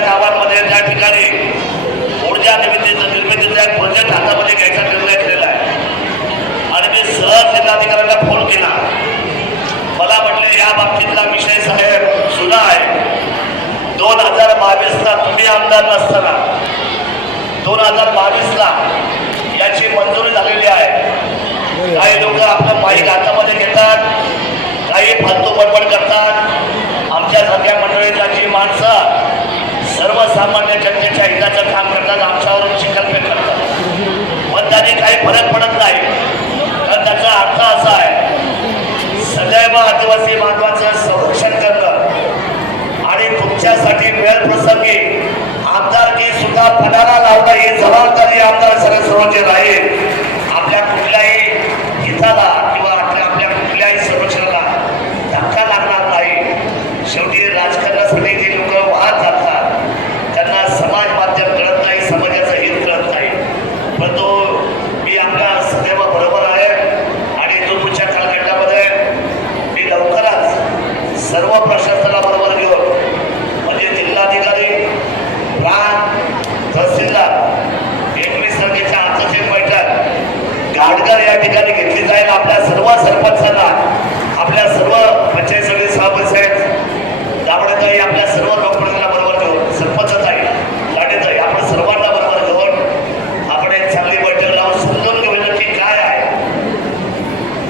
गावांमध्ये त्या ठिकाणी ऊर्जा निर्मितीचा एक प्रोजेक्ट हातामध्ये घ्यायचा निर्णय केलेला आहे आणि मी सहज जिल्हाधिकाऱ्यांना फोन केला. मला म्हटले या बाबतीतला विषय साहेब जुना आहे. 2022ला तुम्ही आमदार नसताना 2022ला याची मंजुरी झालेली आहे. काही लोक आपलं माईक हातामध्ये घेतात, काही फालतू बडबड करतात. आमच्यासारख्या मंडळींना जी माणसं सर्वसामान्य जनतेच्या हिताचं काम करतात आमच्यावरून चिखलफेक करतात, पण त्याने काही फरक पडत नाही. कारण त्याचा अर्थ असा आहे सदैव आदिवासी बांधवांचं संरक्षण करणं आणि तुमच्यासाठी वेळ प्रसंगी आमदारकी सुद्धा पणाला लावणं ही जबाबदारी आमदार शरद सोनवणे राहील. आपल्या कुठल्याही हिताला किंवा आपल्या कुठल्याही संरक्षणाला धक्का लागणार नाही. शेवटी राजकारणासाठी जे लोक वाहत जातात त्यांना समाज माध्यम कळत नाही, समाजाचं हित कळत नाही. परंतु मी आपल्या सदैव बरोबर आहे आणि इथून कालखंडामध्ये मी लवकरच सर्व प्रशासनाला बरोबर घेऊन म्हणजे जिल्हाधिकारी, प्रांत, तहसीलदार 21 तारखेच्या आंतरराष्ट्रीय बैठक गाडकर या ठिकाणी घेतली जाईल. आपल्या सर्व सरपंचांना, आपल्या सर्व पंचायत समिती सभापती साहेब दाबडेताई, आपल्या सर्व लोकप्रतिनिधींना बरोबर घेऊन, सरपंचताई, लाडेताई, आपण सर्वांना बरोबर घेऊन आपण एक चांगली बैठक लावून समजून घेऊया की काय आहे,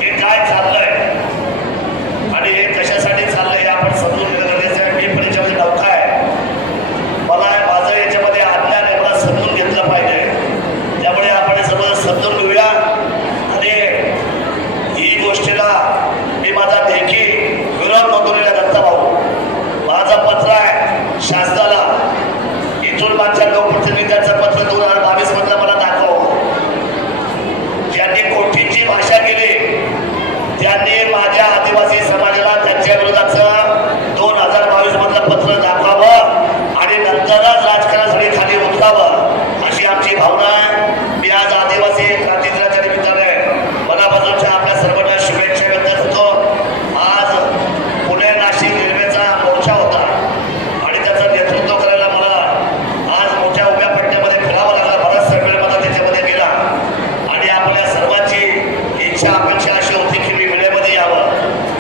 हे काय चाललंय आणि हे कशासाठी चाललंय हे आपण समजून घेणं गरजेचं आहे. मी पण याच्यामध्ये नौका आहे, मला माझं याच्यामध्ये आज्ञा नाही, मला समजून घेतलं पाहिजे. त्यामुळे आपण सर्व समजून घेऊया आणि ही गोष्टीला मी माझा देखी विरोध नोंदवलेला दत्ता भाऊ, माझा पत्र आहे शासनाला. इथून माझ्या लोकप्रतिनिधींचं पत्र 2022 मधलं मला दाखव. ज्यांनी कोटींची भाषा केली त्यांनी माझ्या आदिवासी समाजाला त्यांच्या विरोधाचं 2022 मधलं पत्र दाखवावं आणि नंतरच राजकारणासाठी खाली उतरावं अशी आमची भावना आहे. मी आज आदिवासी क्रांती दिनाच्या निमित्ताने मनापासूनच्या आपल्या सर्वांना शुभेच्छा व्यक्त करतो. आज पुणे नाशिक रेल्वेचा मोर्चा होता आणि त्याचं नेतृत्व करायला मला आज मोठ्या उभ्या पट्ट्यामध्ये फिरावं लागलं. बराचसा वेळ मला त्याच्यामध्ये गेला आणि आपल्या सर्वांची इच्छा अपेक्षा अशी होती की मी वेळेमध्ये यावं.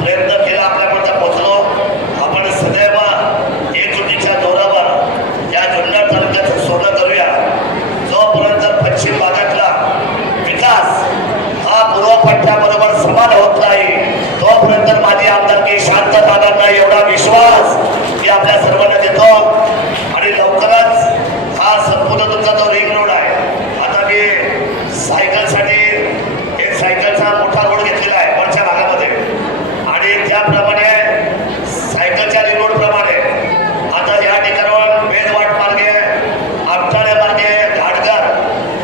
प्रयत्न केला, आपल्यापर्यंत पोहोचलो. आपण सदैव एकजुटीच्या दौऱ्यावर या जुन्नर तालुक्याचं सोनं करूया. जोपर्यंत पश्चिम भागातला विकास हा पूर्व पट्ट्याबरोबर समान होत नाही तोपर्यंत माझी आमदारकी शांत राहणार नाही एवढा विश्वास मी आपल्या सर्वांना देतो. आणि लवकरच हा संपूर्ण तुमचा जो रिंग रोड आहे, आता मी सायकलसाठी एक सायकलचा मोठा रोड घेतलेला आहे वरच्या भागामध्ये आणि त्याप्रमाणे सायकलच्या रिंग रोड प्रमाणे आता या ठिकाणावर बेलवाट मार्गे, आपटाळे मार्गे, घाटघर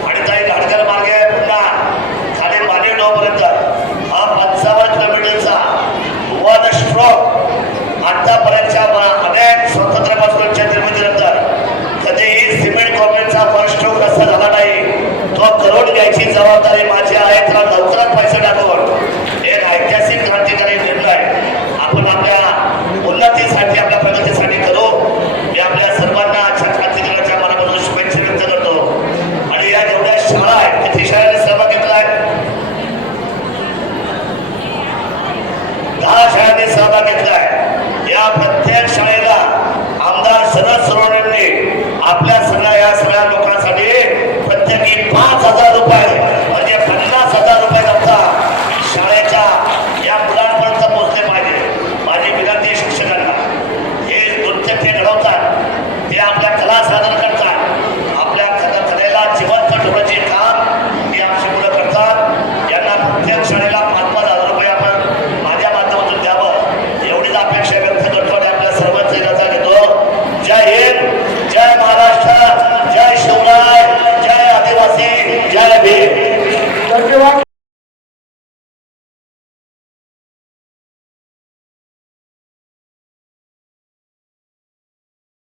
आणि काही घाटघर मार्गे पुन्हा खाली माने डोपर्यंत हा 55 किलोमीटरचा वन स्ट्रोक आतापर्यंतच्या अनेक स्वातंत्र्यापासूनच्या निर्मितीनंतर कधीही सिमेंट कॉन्क्रीटचा वन स्ट्रोक रस्ता झाला नाही. तो करून घ्यायची जबाबदारी माझी आहे. त्याला लवकरात पैसे टाकून एक ऐतिहासिक क्रांतिकारी निर्णय आपण आपल्या उन्नतीसाठी, आपल्या प्रगतीसाठी करू. मी आपल्या सर्वांना आजच्या क्रांतिकाराच्या मनापासून शुभेच्छा व्यक्त करतो. आणि या जेवढ्या शाळा आहेत किती शाळेने सहभाग घेतला आहे? 10 शाळांनी सहभाग घेतला आहे. या प्रत्येक शाळेला आमदार शरद सोनवणेंनी आपल्या सगळ्या या सगळ्या लोकांसाठी प्रत्येकी 5,000